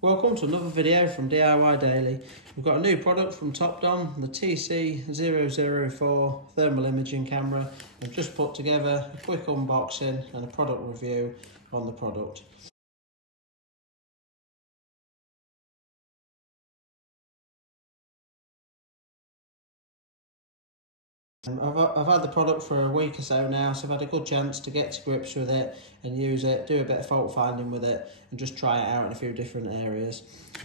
Welcome to another video from DIY Daily. We've got a new product from Topdon, the TC004 Thermal imaging camera. I've just put together a quick unboxing and a product review on the product. I've had the product for a week or so now, so I've had a good chance to get to grips with it and use it, do a bit of fault finding with it and just try it out in a few different areas.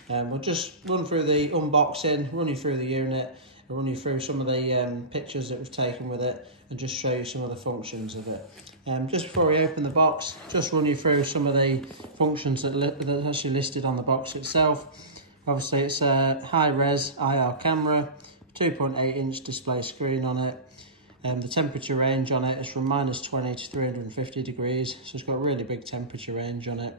We'll just run through the unboxing, run you through the unit, and run you through some of the pictures that we've taken with it and just show you some of the functions of it. Just before we open the box, just run you through some of the functions that are actually listed on the box itself. Obviously it's a high-res IR camera, 2.8-inch display screen on it. The temperature range on it is from -20 to 350 degrees, so it's got a really big temperature range on it.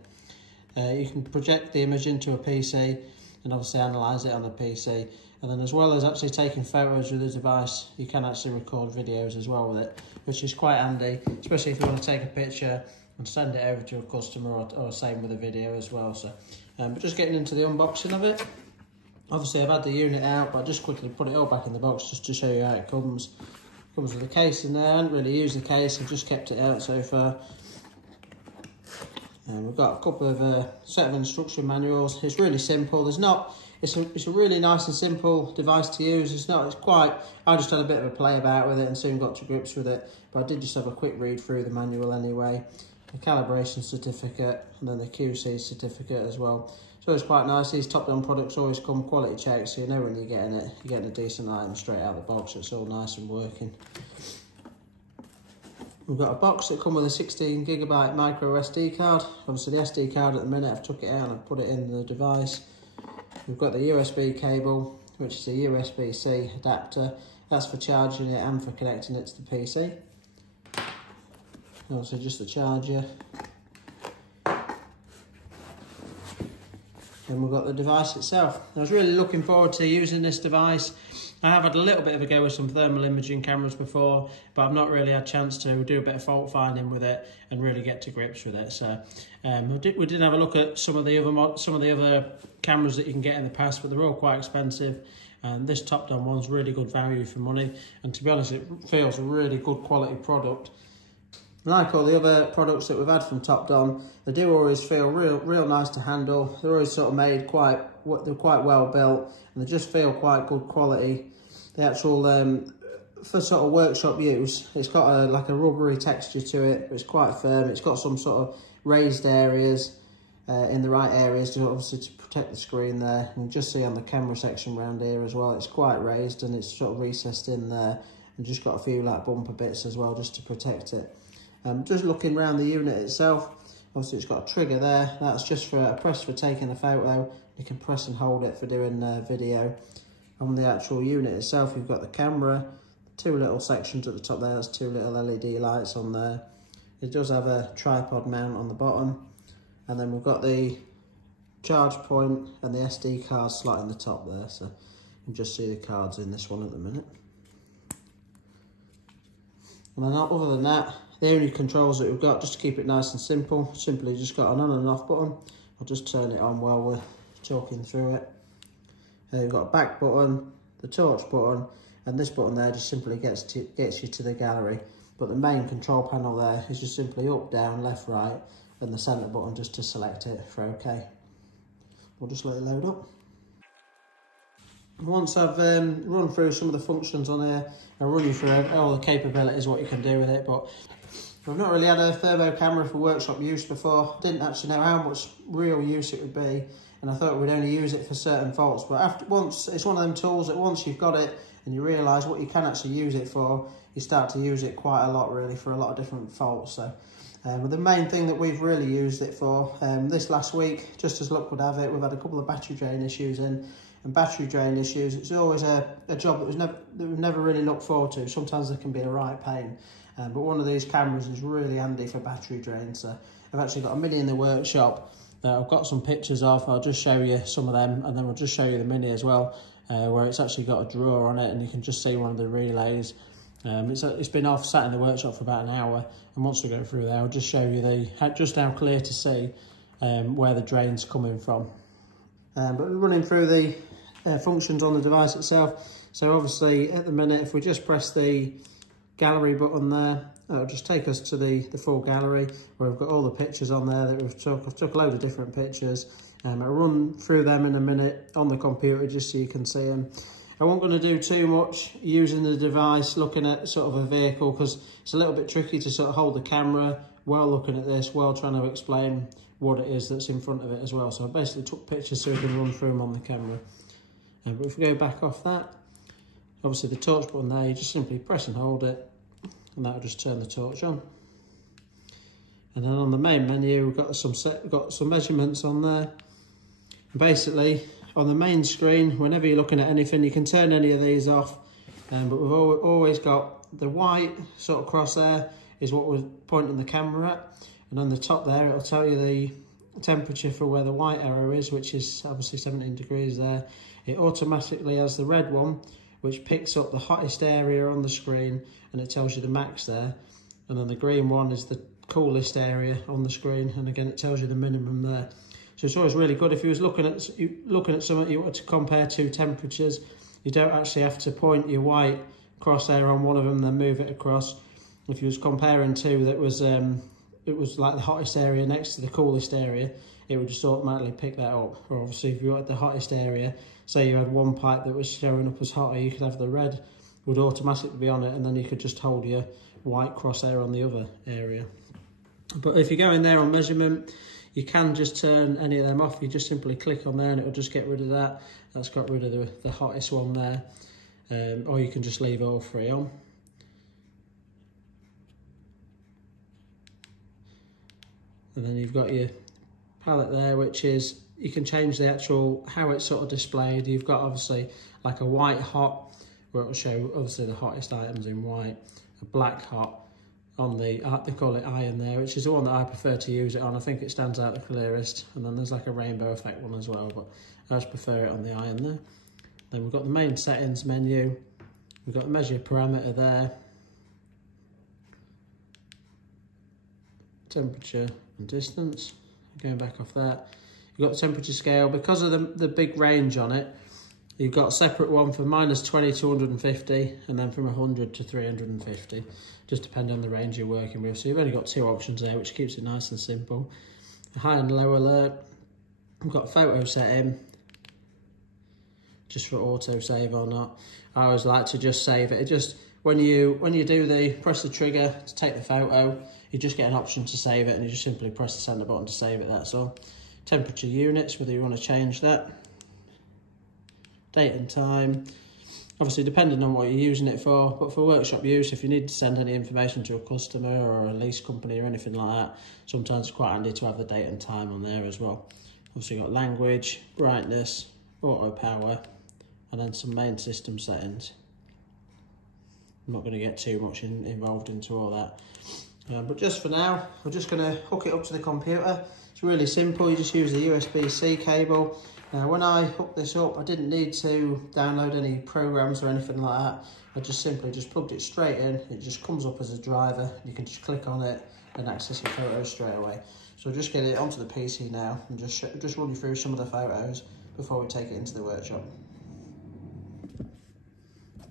You can project the image into a PC and obviously analyse it on the PC. And then as well as actually taking photos with the device, you can actually record videos as well with it, which is quite handy, especially if you want to take a picture and send it over to a customer or same with a video as well. So, but just getting into the unboxing of it. Obviously I've had the unit out, but I just quickly put it all back in the box just to show you how it comes. It comes with a case in there. I haven't really used the case, I've just kept it out so far. And we've got a couple of set of instruction manuals. It's really simple. It's a really nice and simple device to use. I just had a bit of a play about with it and soon got to grips with it. But I did just have a quick read through the manual anyway. The calibration certificate and then the QC certificate as well. So it's quite nice. These Topdon products always come quality checked, so you know when you're getting it. You're getting a decent item straight out of the box. It's all nice and working. We've got a box that comes with a 16GB micro SD card. Obviously the SD card at the minute, I've took it out and I've put it in the device. We've got the USB cable, which is a USB-C adapter. That's for charging it and for connecting it to the PC. Also just the charger. And we've got the device itself. I was really looking forward to using this device. I have had a little bit of a go with some thermal imaging cameras before, but I've not really had a chance to do a bit of fault finding with it and really get to grips with it. So we did have a look at some of the other cameras that you can get in the past, but they're all quite expensive. And this Topdon one's really good value for money. And to be honest, it feels a really good quality product. Like all the other products that we've had from Topdon, they do always feel real nice to handle. They're always sort of made they're quite well built, and they just feel quite good quality. The actual, for sort of workshop use, it's got like a rubbery texture to it, but it's quite firm. It's got some sort of raised areas in the right areas obviously to protect the screen there. You can just see on the camera section around here as well, it's quite raised and it's sort of recessed in there, and just got a few like bumper bits as well just to protect it. Just looking around the unit itself, obviously it's got a trigger there. That's just for a press for taking a photo. You can press and hold it for doing video. On the actual unit itself, you've got the camera, two little sections at the top there. There's two little LED lights on there. It does have a tripod mount on the bottom. And then we've got the charge point and the SD card slot in the top there. So you can just see the cards in this one at the minute. And then other than that, the only controls that we've got, just to keep it nice and simple, simply just got an on and off button. I'll just turn it on while we're talking through it. You've got a back button, the torch button, and this button there just simply gets you to the gallery. But the main control panel there is just simply up, down, left, right, and the centre button just to select it for OK. We'll just let it load up. Once I've run through some of the functions on here, I'll run you through all the capabilities, what you can do with it. But I've not really had a thermo camera for workshop use before. Didn't actually know how much real use it would be, and I thought we'd only use it for certain faults. But once it's one of them tools that once you've got it and you realise what you can actually use it for, you start to use it quite a lot really for a lot of different faults. So but the main thing that we've really used it for this last week, just as luck would have it, we've had a couple of battery drain issues in. And battery drain issues, it's always a job that we've never really looked forward to. Sometimes they can be a right pain. But one of these cameras is really handy for battery drain. So I've actually got a Mini in the workshop that I've got some pictures of. I'll just show you some of them, and then we'll just show you the Mini as well, where it's actually got a drawer on it and you can just see one of the relays. It's been off sat in the workshop for about an hour, and once we go through there I'll just show you just how clear to see where the drain's coming from. But we're running through the functions on the device itself. So obviously at the minute, if we just press the gallery button there, it'll just take us to the full gallery where we've got all the pictures on there that we've took. I've took a load of different pictures. I'll run through them in a minute on the computer just so you can see them. I wasn't going to do too much using the device, looking at sort of a vehicle, because it's a little bit tricky to sort of hold the camera while looking at this, while trying to explain what it is that's in front of it as well. So I basically took pictures so we can run through them on the camera. But if we go back off that, obviously the torch button there, you just simply press and hold it, and that'll just turn the torch on. And then on the main menu, we've got some measurements on there. And basically, on the main screen, whenever you're looking at anything, you can turn any of these off. But we've always got the white sort of crosshair is what we're pointing the camera at. And on the top there, it'll tell you the temperature for where the white arrow is, which is obviously 17 degrees there. It automatically has the red one, which picks up the hottest area on the screen, and it tells you the max there. And then the green one is the coolest area on the screen, and again it tells you the minimum there. So it's always really good if you was looking at something you wanted to compare two temperatures. You don't actually have to point your white crosshair on one of them, then move it across. If you was comparing two that was it was like the hottest area next to the coolest area, it would just automatically pick that up. Or obviously if you were at the hottest area, say you had one pipe that was showing up as hotter, you could have the red would automatically be on it, and then you could just hold your white crosshair on the other area. But if you go in there on measurement, you can just turn any of them off. You just simply click on there and it'll just get rid of that. That's got rid of the hottest one there. Or you can just leave all three on. And then you've got your palette there, which is, you can change the actual, how it's sort of displayed. You've got obviously like a white hot, where it'll show obviously the hottest items in white, a black hot on the, they call it iron there, which is the one that I prefer to use it on. I think it stands out the clearest. And then there's like a rainbow effect one as well, but I just prefer it on the iron there. Then we've got the main settings menu. We've got the measure parameter there. Temperature and distance. Going back off that. You've got the temperature scale. Because of the big range on it, you've got a separate one for -20 to 150, and then from 100 to 350. Just depending on the range you're working with. So you've only got two options there, which keeps it nice and simple. A high and low alert. We've got photo setting, just for auto save or not. I always like to just save it. It just, when you press the trigger to take the photo, you just get an option to save it, and you just simply press the center button to save it, that's all. Temperature units, whether you want to change that. Date and time. Obviously depending on what you're using it for, but for workshop use, if you need to send any information to a customer or a lease company or anything like that, sometimes it's quite handy to have the date and time on there as well. Obviously you've got language, brightness, auto power, and then some main system settings. I'm not going to get too much involved into all that. But just for now, we're just going to hook it up to the computer. It's really simple, you just use the USB-C cable. Now when I hooked this up, I didn't need to download any programs or anything like that. I just simply plugged it straight in. It just comes up as a driver. You can just click on it and access your photos straight away. So I'll just get it onto the PC now and just run you through some of the photos before we take it into the workshop.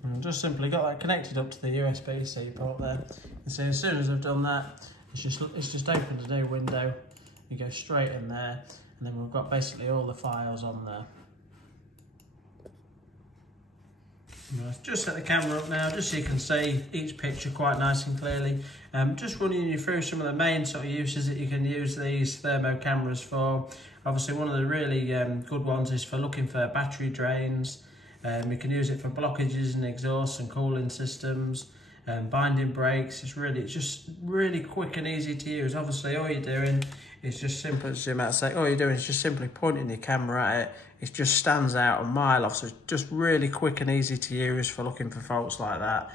I've just simply got that connected up to the USB-C port there. And so as soon as I've done that, it's just opened a new window. You go straight in there, and then we've got basically all the files on there. I've just set the camera up now, just so you can see each picture quite nice and clearly. Just running you through some of the main sort of uses that you can use these thermo cameras for. Obviously one of the really good ones is for looking for battery drains. You can use it for blockages in exhaust and cooling systems, binding brakes. It's just really quick and easy to use. Obviously all you're doing is just simply, all you're doing is just simply pointing your camera at it. It just stands out a mile off, so it's just really quick and easy to use for looking for faults like that.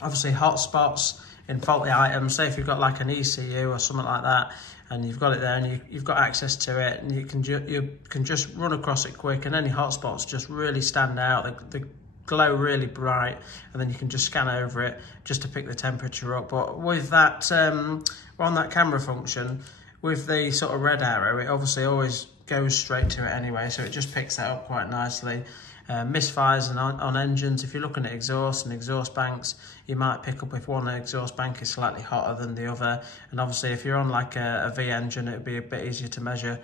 Obviously hotspots in faulty items, say if you've got like an ECU or something like that, and you've got it there and you've got access to it, and you can just run across it quick, and any hotspots just really stand out. They glow really bright, and then you can just scan over it just to pick the temperature up. But with that, on that camera function, with the sort of red arrow, it obviously always goes straight to it anyway, so it just picks that up quite nicely. Misfires on engines, if you're looking at exhaust and exhaust banks, you might pick up if one exhaust bank is slightly hotter than the other. And obviously if you're on like a V engine, it would be a bit easier to measure,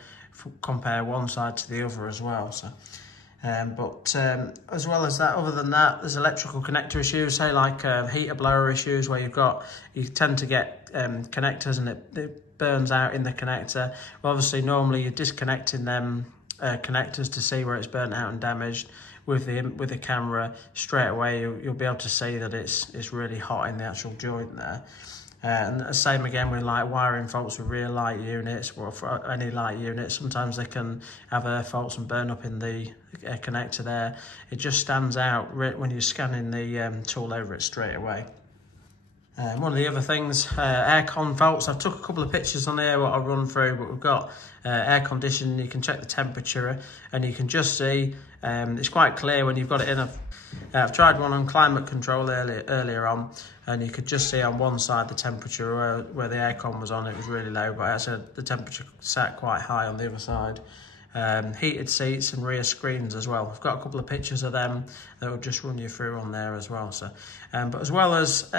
compare one side to the other as well. So, as well as that, other than that, there's electrical connector issues, say like heater blower issues, where you tend to get connectors and it burns out in the connector. Well, obviously normally you're disconnecting them connectors to see where it's burnt out and damaged. With the camera, straight away you'll be able to see that it's really hot in the actual joint there. And the same again with like wiring faults with rear light units, or for any light units. Sometimes they can have air faults and burn up in the connector there. It just stands out when you're scanning the tool over it straight away. One of the other things, aircon faults. I've took a couple of pictures on here what I'll run through, but we've got air conditioning. You can check the temperature and you can just see, it's quite clear when you've got it in. I've tried one on climate control earlier on, and you could just see on one side the temperature where the aircon was on, it was really low, but as I said, the temperature sat quite high on the other side. Heated seats and rear screens as well. I've got a couple of pictures of them that will just run you through on there as well. So, but as well as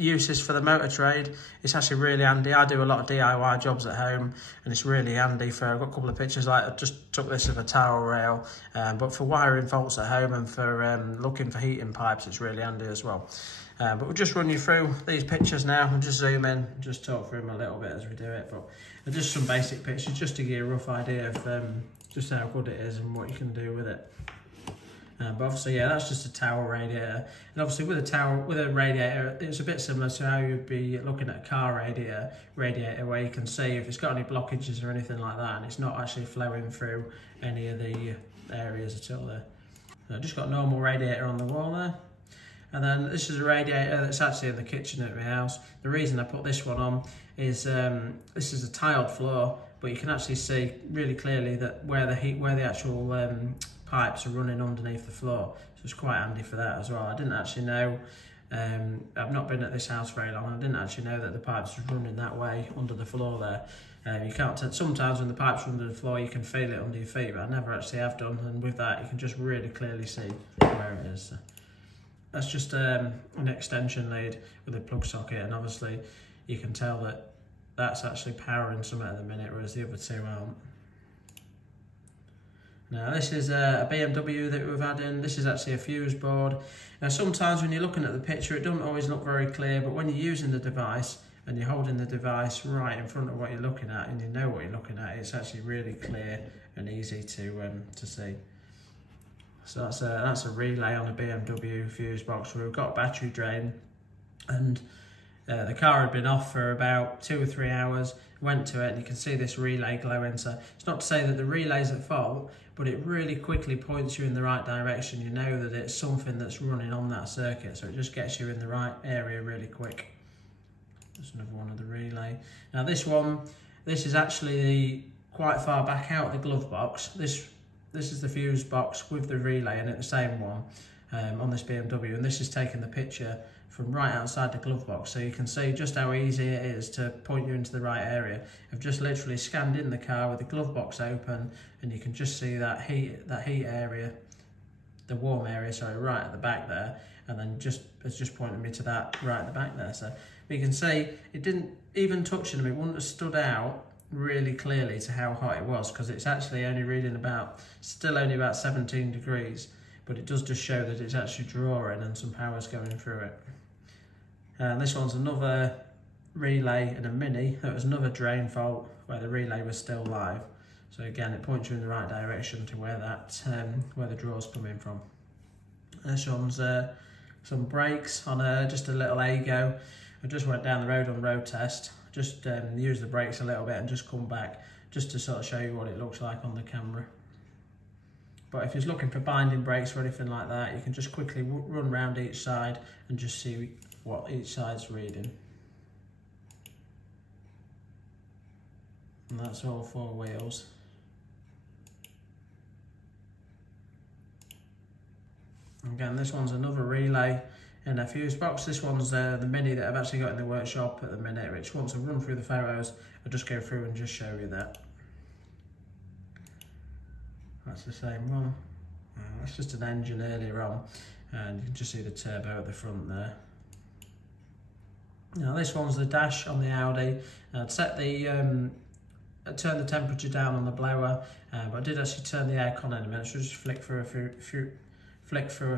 uses for the motor trade, it's actually really handy. I do a lot of DIY jobs at home, and it's really handy for, I've got a couple of pictures, like I just took this of a towel rail, but for wiring faults at home and for looking for heating pipes, it's really handy as well. But we'll just run you through these pictures now. We'll just zoom in, just talk through them a little bit as we do it, but just some basic pictures just to give you a rough idea of just how good it is and what you can do with it. But obviously, yeah, that's just a towel radiator. And obviously with a radiator, it's a bit similar to how you'd be looking at a car radiator where you can see if it's got any blockages or anything like that, and it's not actually flowing through any of the areas at all there. So I've just got a normal radiator on the wall there. And then this is a radiator that's actually in the kitchen at my house. The reason I put this one on is this is a tiled floor, but you can actually see really clearly that where the actual pipes are running underneath the floor, so it's quite handy for that as well. I didn't actually know, I've not been at this house very long, I didn't actually know that the pipes were running that way under the floor there. You can't sometimes when the pipes are under the floor you can feel it under your feet, but I never actually have done, and with that you can just really clearly see where it is. So that's just an extension lead with a plug socket, and obviously you can tell that that's actually powering something at the minute, whereas the other two aren't. Now this is a BMW that we've had in. This is actually a fuse board. Now sometimes when you're looking at the picture it doesn't always look very clear, but when you're using the device and you're holding the device right in front of what you're looking at and you know what you're looking at, it's actually really clear and easy to see. So that's a relay on a BMW fuse box where we've got a battery drain, and the car had been off for about 2 or 3 hours. Went to it and you can see this relay glowing. So it's not to say that the relay's at fault, but it really quickly points you in the right direction. You know that it's something that's running on that circuit, so it just gets you in the right area really quick. Just another one of the relay. Now this is actually quite far back out the glove box. This is the fuse box with the relay in it, the same one on this BMW, and this is taking the picture from right outside the glove box, so you can see just how easy it is to point you into the right area. I've just literally scanned in the car with the glove box open, and you can just see that heat area, the warm area, sorry, right at the back there, and then it's just pointing me to that right at the back there. So you can see it didn't even touching them, it wouldn't have stood out really clearly to how hot it was, because it's actually only reading still only about 17 degrees, but it does just show that it's actually drawing and some power's going through it. And this one's another relay and a mini. That was another drain fault where the relay was still live. So again, it points you in the right direction to where where the draw's coming from. This one's some brakes on just a little Ago. I just went down the road on road test. Just used the brakes a little bit and just come back just to sort of show you what it looks like on the camera. But if you're looking for binding brakes or anything like that, you can just quickly run around each side and just see what each side's reading. And that's all 4 wheels. Again, this one's another relay in a fuse box. This one's the Mini that I've actually got in the workshop at the minute, which once I've run through the photos, I'll just go through and just show you that. That's the same one. That's just an engine earlier on, and you can just see the turbo at the front there. Now this one's the dash on the Audi. I'd set the turn the temperature down on the blower, but I did actually turn the aircon in a minute. So just flick through a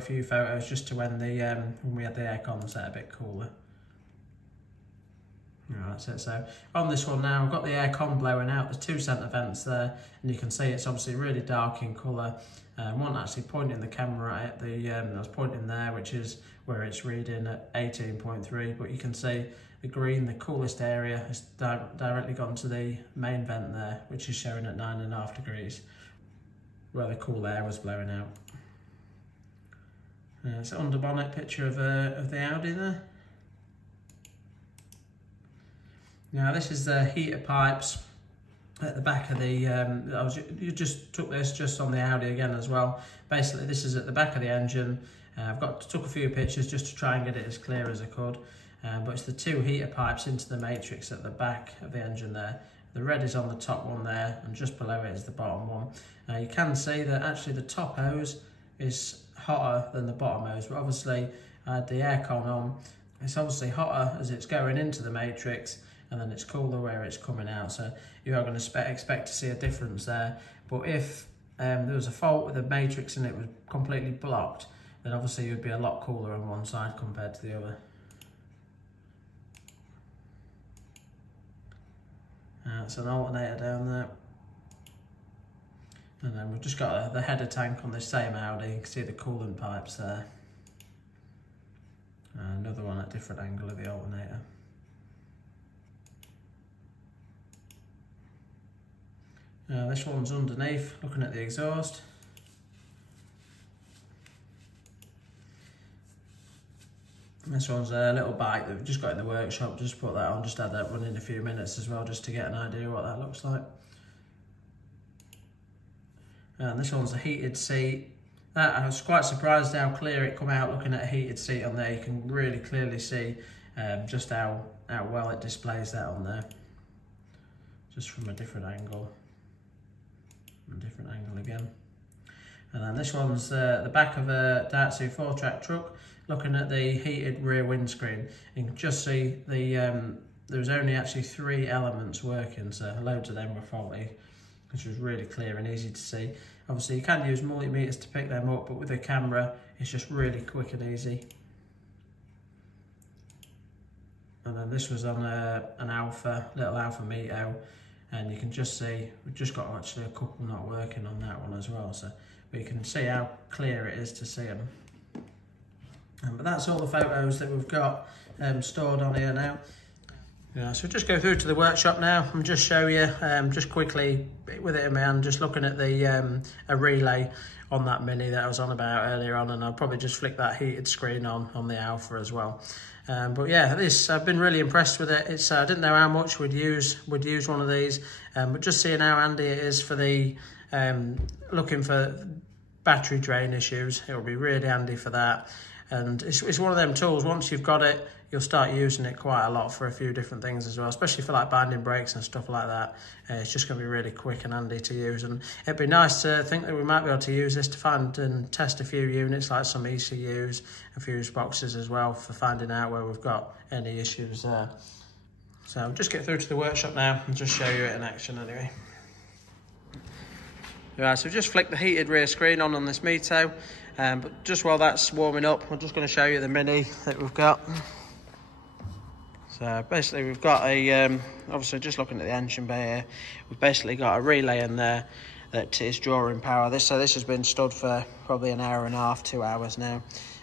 few photos just to when we had the aircon set a bit cooler. Right, that's it. So on this one now, I've got the aircon blowing out. There's 2 centre vents there, and you can see it's obviously really dark in colour. One actually pointing the camera at it. I was pointing there, which is where it's reading at 18.3. But you can see the green, the coolest area, has directly gone to the main vent there, which is showing at 9.5 degrees, where the cool air was blowing out. It's an under bonnet picture of the Audi there. Now this is the heater pipes at the back of the, you just took this just on the Audi again as well. Basically this is at the back of the engine. I've took a few pictures just to try and get it as clear as I could. But it's the 2 heater pipes into the matrix at the back of the engine there. The red is on the top one there, and just below it is the bottom one. You can see that actually the top hose is hotter than the bottom hose, but obviously I had the aircon on. It's obviously hotter as it's going into the matrix, and then it's cooler where it's coming out. So you are going to expect to see a difference there. But if there was a fault with the matrix and it was completely blocked, then obviously you'd be a lot cooler on one side compared to the other. It's an alternator down there. And then we've just got the header tank on this same Audi. You can see the coolant pipes there. Another one at a different angle of the alternator. This one's underneath, looking at the exhaust. This one's a little bike that we've just got in the workshop. Just put that on, just had that running a few minutes as well, just to get an idea what that looks like. And this one's a heated seat. I was quite surprised how clear it come out looking at a heated seat on there. You can really clearly see just how well it displays that on there. Just from a different angle. Again. And then this one's the back of a Daihatsu 4-track truck, looking at the heated rear windscreen. You can just see there's only actually 3 elements working, so loads of them were faulty, which was really clear and easy to see. Obviously you can use multimeters to pick them up, but with the camera it's just really quick and easy. And then this was on an little Alpha Mito, and you can just see we've just got actually a couple not working on that one as well. So, but you can see how clear it is to see them. But that's all the photos that we've got stored on here now. Yeah, so just go through to the workshop now and just show you just quickly with it in my hand, just looking at the a relay on that Mini that I was on about earlier on, and I'll probably just flick that heated screen on the Alpha as well. But yeah, I've been really impressed with it. I didn't know how much we'd use one of these, but just seeing how handy it is for the looking for battery drain issues, it'll be really handy for that. And it's one of them tools, once you've got it, you'll start using it quite a lot for a few different things as well, especially for like binding brakes and stuff like that. It's just going to be really quick and handy to use, and it'd be nice to think that we might be able to use this to find and test a few units, like some ECUs and fuse boxes as well, for finding out where we've got any issues there. So I'll just get through to the workshop now and just show you it in action anyway. Right, so just flick the heated rear screen on this Mito, but just while that's warming up, I'm just going to show you the Mini that we've got. So basically we've got a, obviously just looking at the engine bay here, we've basically got a relay in there that is drawing power. So this has been stood for probably an hour and a half, 2 hours now.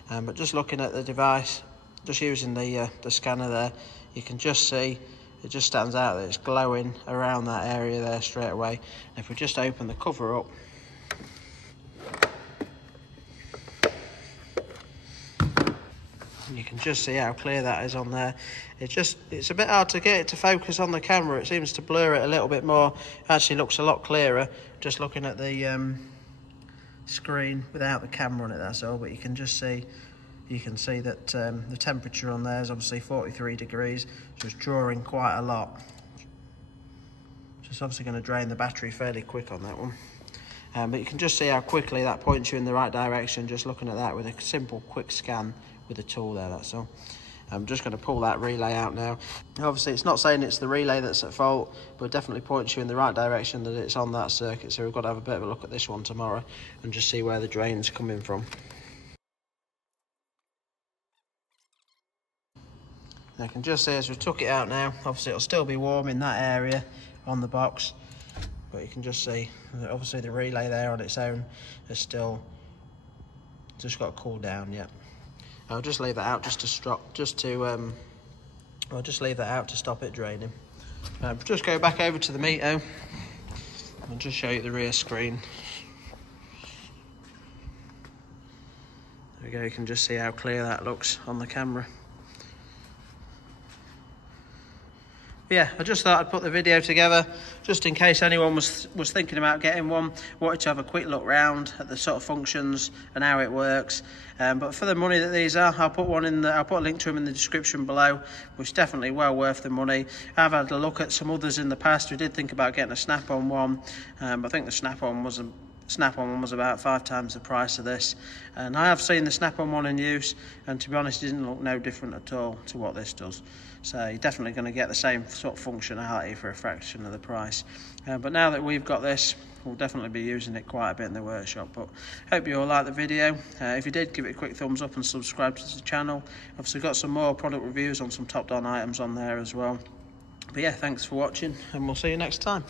But just looking at the device, just using the scanner there, you can just see it just stands out that it's glowing around that area there straight away. And if we just open the cover up, you can just see how clear that is on there. It's a bit hard to get it to focus on the camera. It seems to blur it a little bit more. It actually looks a lot clearer just looking at the screen without the camera on it, that's all. But you can just see you can see that the temperature on there is obviously 43 degrees, so it's drawing quite a lot. So it's obviously going to drain the battery fairly quick on that one. But you can just see how quickly that points you in the right direction, just looking at that with a simple quick scan with a tool there, that's all. I'm just going to pull that relay out now. Obviously it's not saying it's the relay that's at fault, but it definitely points you in the right direction that it's on that circuit, so we've got to have a bit of a look at this one tomorrow and just see where the drain's coming from. And I can just see as we took it out now, obviously it'll still be warm in that area on the box, but you can just see that obviously the relay there on its own is still just got to cool down yet. I'll just leave that out I'll just leave that out to stop it draining. Just go back over to the Mito. I'll just show you the rear screen. There we go, you can just see how clear that looks on the camera. Yeah, I just thought I'd put the video together just in case anyone was thinking about getting one, wanted to have a quick look round at the sort of functions and how it works. But for the money that these are, I'll put a link to them in the description below, which is definitely well worth the money. I've had a look at some others in the past. We did think about getting a snap-on one, but I think the snap-on one was about 5 times the price of this, and I have seen the snap-on one in use, and to be honest it didn't look no different at all to what this does. So you're definitely going to get the same sort of functionality for a fraction of the price. But now that we've got this, we'll definitely be using it quite a bit in the workshop. But hope you all liked the video. If you did, give it a quick thumbs up and subscribe to the channel. Obviously got some more product reviews on some Topdon items on there as well. But yeah, thanks for watching, and we'll see you next time.